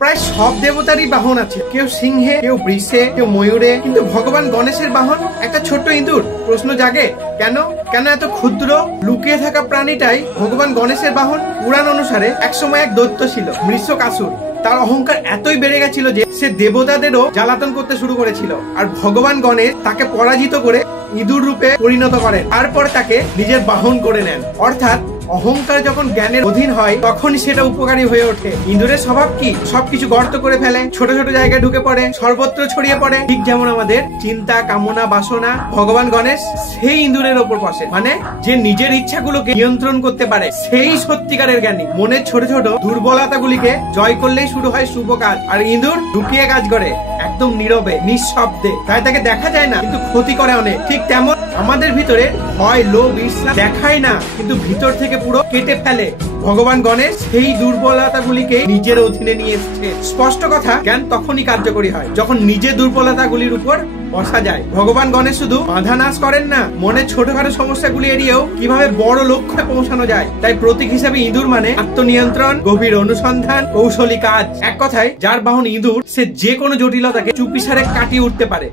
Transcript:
প্রায় সব দেবতারই বাহন আছে, কেউ সিংহে, কেউ বৃষে, কেউ ময়ূরে, কিন্তু ভগবান গণেশের বাহন একটা ছোট্ট ইঁদুর। প্রশ্ন জাগে কেন? কেন এত ক্ষুদ্র লুকিয়ে থাকা প্রাণীটাই ভগবান গণেশের বাহন? পুরাণ অনুসারে একসময় এক দৈত্য ছিল মৃষকাসুর। তার অহংকার এতই বেড়ে গেছিল যে সে দেবতাদেরও জ্বালাতন করতে শুরু করেছিল। আর ভগবান গণেশ তাকে পরাজিত করে ইঁদুর রূপে পরিণত করেন, তারপর তাকে নিজের বাহন করে নেন। অর্থাৎ অহংকার যখন জ্ঞানের অধীন হয় তখনই সেটা উপকারী হয়ে ওঠে। ইঁদুরের স্বভাব কি? সবকিছু গর্ত করে ফেলে, ছোট ছোট জায়গায় ঢুকে পড়ে, সর্বত্র ছড়িয়ে পড়ে। ঠিক যেমন আমাদের চিন্তা, কামনা, বাসনা, ভগবান গণেশ সেই ইঁদুরের ওপর বসে, মানে যে নিজের ইচ্ছাগুলোকে নিয়ন্ত্রণ করতে পারে সেই সত্যিকারের জ্ঞানী। মনের ছোট ছোট দুর্বলতাগুলিকে জয় করলেই শুরু হয় শুভ কাজ। আর ইঁদুর লুকিয়ে কাজ করে, একদম নীরবে, নিঃশব্দে, তাই তাকে দেখা যায় না কিন্তু ক্ষতি করে অনেক। ঠিক তেমন আমাদের ভিতরে ভয়, লোভ, ঈর্ষা দেখায় না কিন্তু ভিতর থেকে পুরো কেটে ফেলে। ভগবান গণেশ সেই দুর্বলতাগুলিকে নিজের অধীনে নিয়ে এসেছে। স্পষ্ট কথা, জ্ঞান তখনই কার্যকরী হয় যখন নিজের দুর্বলতাগুলির উপর বসা যায়। ভগবান গণেশ শুধু বাধা নাশ করেন না, মনের ছোটখাটো সমস্যাগুলি এড়িয়েও কিভাবে বড় লক্ষ্যে পৌঁছানো যায়। তাই প্রতীক হিসেবে ইঁদুর মানে আত্মনিয়ন্ত্রণ, গভীর অনুসন্ধান, কৌশলী কাজ। এক কথায়, যার বাহন ইঁদুর সে যে কোনো জটিলতাকে চুপিসারে কাটিয়ে উঠতে পারে।